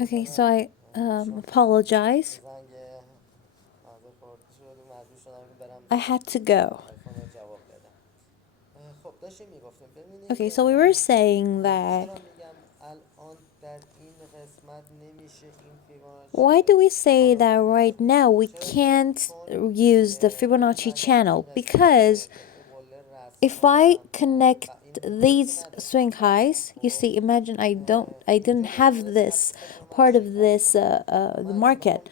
Okay, so I apologize. I had to go. Okay, so we were saying that why do we say that right now we can't use the Fibonacci channel? Because if I connect these swing highs, you see, imagine I didn't have this part of this the market.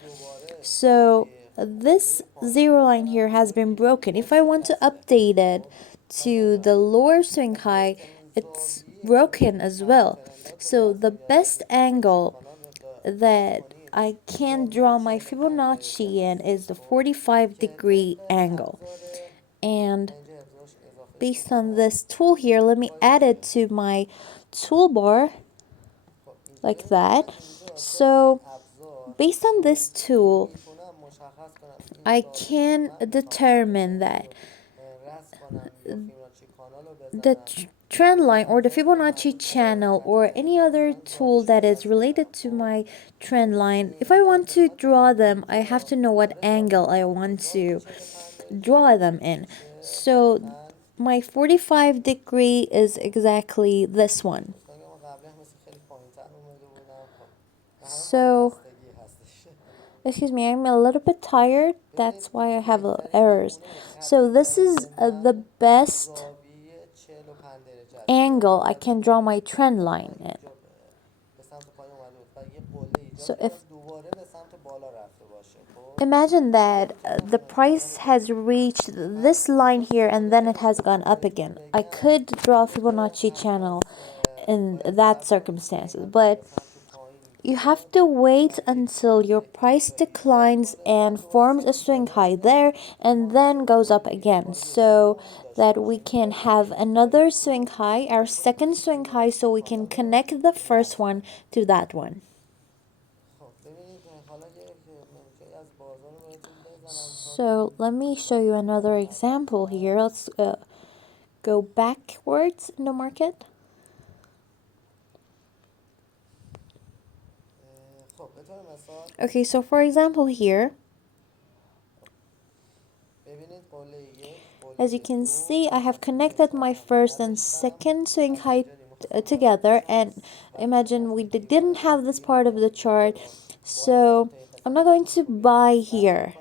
So this zero line here has been broken. If I want to update it to the lower swing high, it's broken as well. So the best angle that I can draw my Fibonacci in is the 45-degree angle. And based on this tool here, let me add it to my toolbar like that. So based on this tool, I can determine that the trend line or the Fibonacci channel or any other tool that is related to my trend line, if I want to draw them, I have to know what angle I want to draw them in. So my 45-degree is exactly this one. So excuse me, I'm a little bit tired, that's why I have errors. So this is the best angle I can draw my trend line in. So if imagine that the price has reached this line here and then it has gone up again, I could draw a Fibonacci channel in that circumstances, but you have to wait until your price declines and forms a swing high there and then goes up again, so that we can have another swing high, our second swing high, so we can connect the first one to that one. So let me show you another example here. Let's go backwards in the market. Okay, so for example here, as you can see, I have connected my first and second swing high together, and imagine we didn't have this part of the chart, so I'm not going to buy here.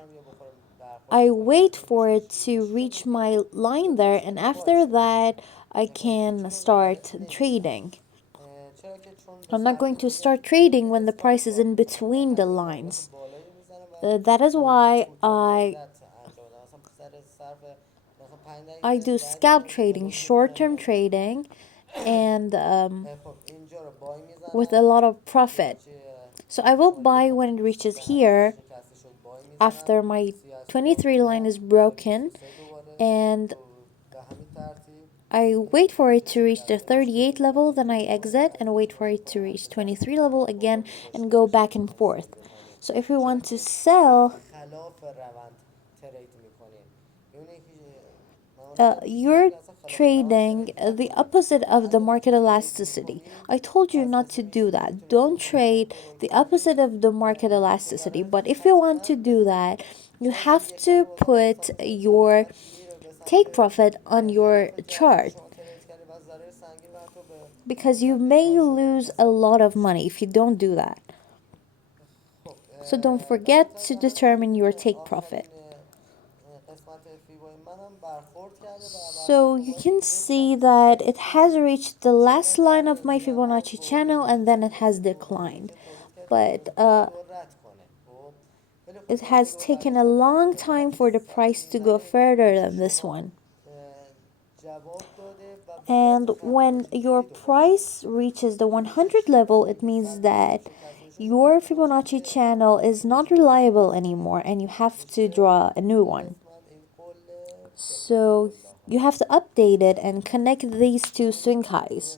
I wait for it to reach my line there, and after that I can start trading. I'm not going to start trading when the price is in between the lines. That is why I do scalp trading, short-term trading, and with a lot of profit. So I will buy when it reaches here after my 23 line is broken, and I wait for it to reach the 38 level, then I exit and wait for it to reach 23 level again and go back and forth. So if we want to sell, you're trading the opposite of the market elasticity. I told you not to do that. Don't trade the opposite of the market elasticity. But if you want to do that, you have to put your take profit on your chart, because you may lose a lot of money if you don't do that. So don't forget to determine your take profit. So you can see that it has reached the last line of my Fibonacci channel and then it has declined. But it has taken a long time for the price to go further than this one. And when your price reaches the 100 level, it means that your Fibonacci channel is not reliable anymore and you have to draw a new one. So you have to update it and connect these two swing highs.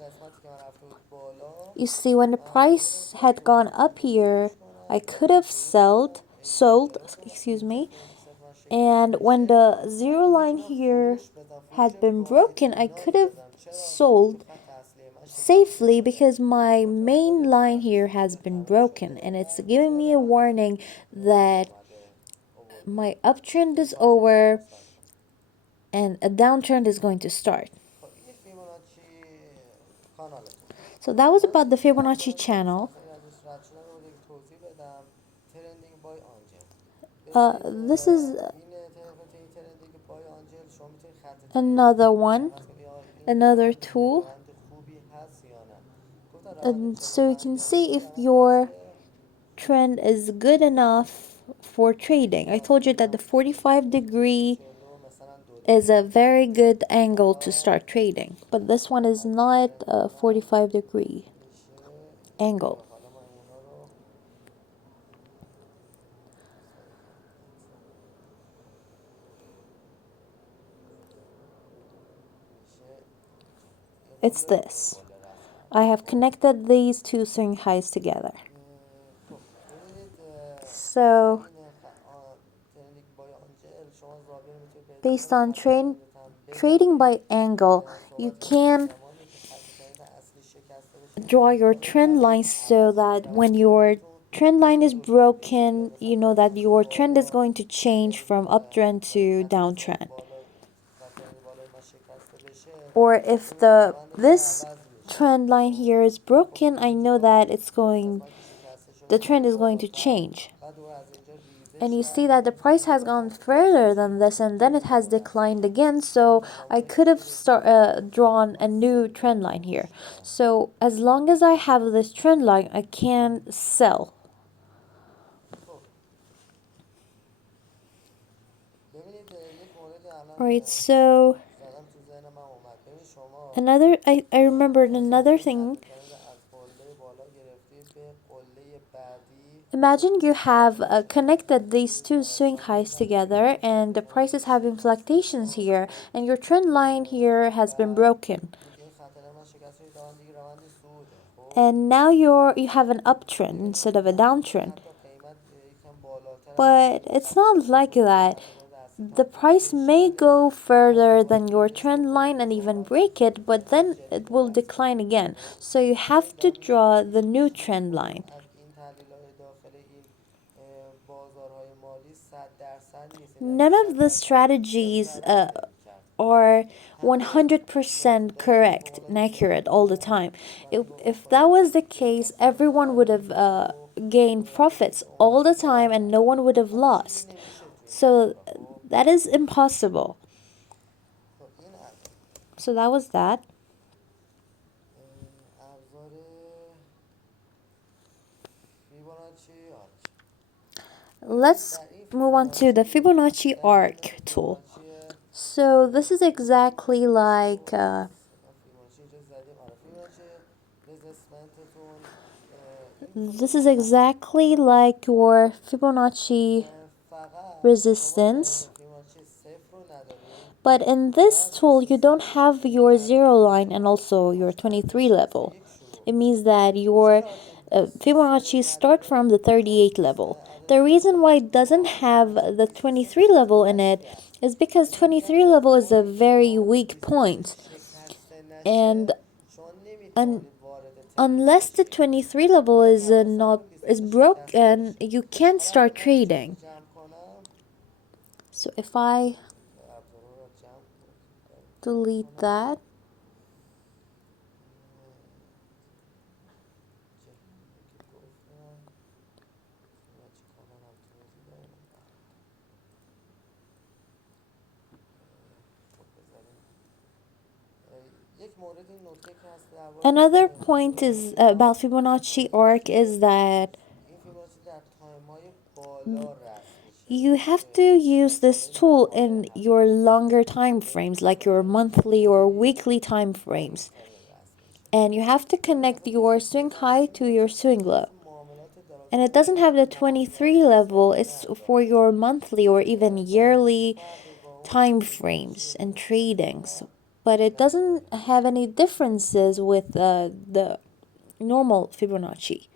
You see, when the price had gone up here, I could have sold, excuse me, and when the zero line here had been broken, I could have sold safely because my main line here has been broken, and it's giving me a warning that my uptrend is over and a downtrend is going to start. So that was about the Fibonacci channel. This is another one, another tool. And so you can see if your trend is good enough for trading. I told you that the 45-degree is a very good angle to start trading, but this one is not a 45-degree angle. It's this. I have connected these two swing highs together. So based on trading by angle, you can draw your trend line so that when your trend line is broken, you know that your trend is going to change from uptrend to downtrend. Or if this trend line here is broken, I know that the trend is going to change. And you see that the price has gone further than this, and then it has declined again. So I could have drawn a new trend line here. So as long as I have this trend line, I can sell. Alright, so I remembered another thing. Imagine you have connected these two swing highs together and the price is having fluctuations here and your trend line here has been broken. And now you have an uptrend instead of a downtrend. But it's not like that. The price may go further than your trend line and even break it, but then it will decline again. So you have to draw the new trend line. None of the strategies are 100% correct and accurate all the time. If that was the case, everyone would have gained profits all the time and no one would have lost. So that is impossible. So that was that. Let's move on to the Fibonacci Arc tool. So this is exactly like your Fibonacci resistance. But in this tool, you don't have your 0 line and also your 23 level. It means that your Fibonacci start from the 38 level. The reason why it doesn't have the 23 level in it is because 23 level is a very weak point. And unless the 23 level is broken, you can't start trading. So if I delete that, another point is about Fibonacci arc is that you have to use this tool in your longer time frames, like your monthly or weekly time frames. And you have to connect your swing high to your swing low. And it doesn't have the 23 level, it's for your monthly or even yearly time frames and tradings. But it doesn't have any differences with the normal Fibonacci.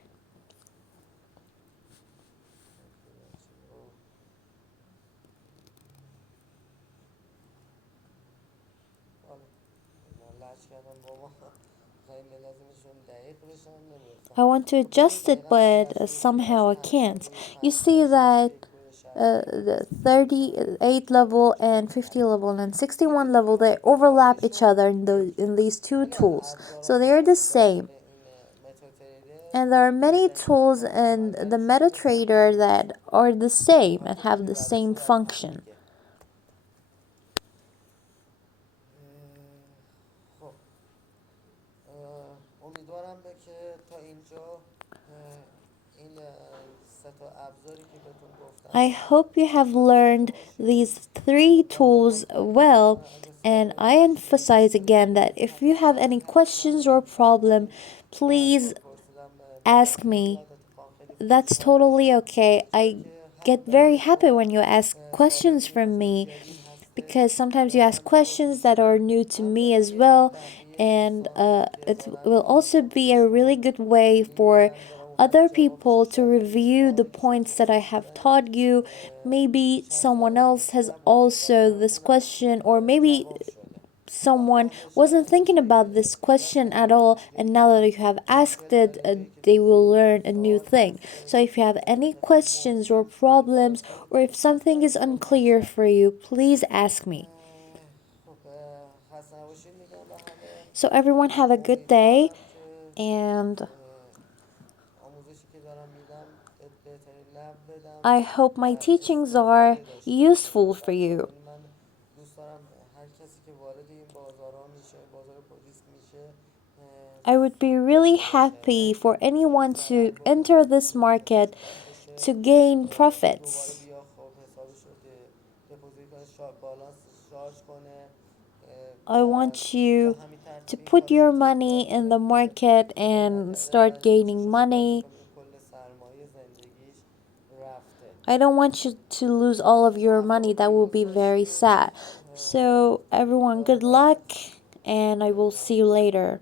I want to adjust it, but somehow I can't. You see that the 38 level and 50 level and 61 level, they overlap each other in these two tools, so they're the same. And there are many tools in the MetaTrader that are the same and have the same function. امیدوارم به که تا اینجا این سه تا ابزاری که بهتون گفتم I hope you have learned these three tools well, and I emphasize again that if you have any questions or problem, please ask me. That's totally okay. I get very happy when you ask questions from me, because sometimes you ask questions that are new to me as well, and it will also be a really good way for other people to review the points that I have taught you. Maybe someone else has also this question, or maybe someone wasn't thinking about this question at all, and now that you have asked it, they will learn a new thing. So if you have any questions or problems, or if something is unclear for you, please ask me. So everyone have a good day, and I hope my teachings are useful for you. I would be really happy for anyone to enter this market to gain profits. I want you to put your money in the market and start gaining money. I don't want you to lose all of your money. That will be very sad. So everyone, good luck, and I will see you later.